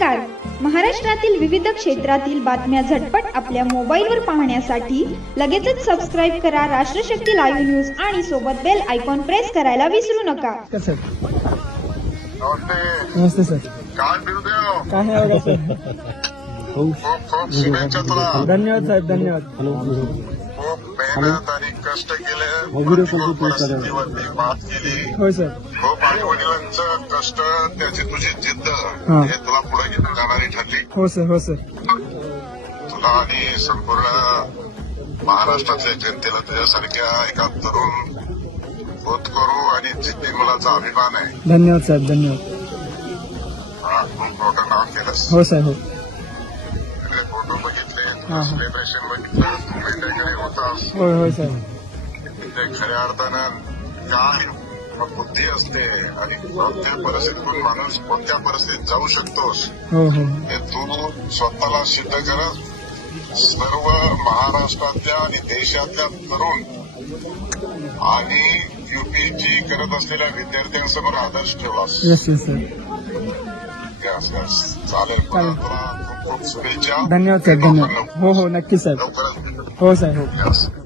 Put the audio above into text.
नमस्कार. महाराष्ट्रातील विविध क्षेत्रातील बातम्या झटपट आपल्या मोबाईलवर पाहण्यासाठी लगेचच सबस्क्राइब करा राष्ट्रशक्ती लाईव्ह न्यूज आणि सोबत बेल आयकॉन प्रेस करायला विसरू नका. नमस्ते सर. काय आहे बघा सर. धन्यवाद साहेब, धन्यवाद. खूप मेहनत आणि कष्ट केले, परिस्थितीवरती मात केली. होय सर. खूप आई वडिलांचं कष्ट, त्याची तुझी जिद्द हे तुला पुढे घेऊन जाणारी ठरली. हो सर, हो सर. तुला आणि संपूर्ण महाराष्ट्रातल्या जनतेला तुझ्यासारख्या एका तरुण होतकरू आणि जिद्दी मुलाचा अभिमान आहे. धन्यवाद साहेब, धन्यवाद. खूप मोठं नाव केलंस. हो साहेब, हो. फोटो बघितले, सेलिब्रेशन बघितलं, तू भेटायकडे होतास. होय होय साहेब. ते खऱ्या अर्थानं काय बुद्धी असते आणि कोणत्या परिस्थितीतून माणूस कोणत्या परिस्थितीत जाऊ शकतोस हो हो. हे तू स्वतःला सिद्ध करत सर्व महाराष्ट्रातल्या आणि देशातल्या तरुण आणि यूपीजी करत असलेल्या विद्यार्थ्यांसमोर आदर्श ठेवलास. Yes yes sir. चालेल. तुला खूप खूप शुभेच्छा. धन्यवाद साहेब, धन्यवाद. हो हो, नक्की साहेब. लवकरच हो साहेब, हो.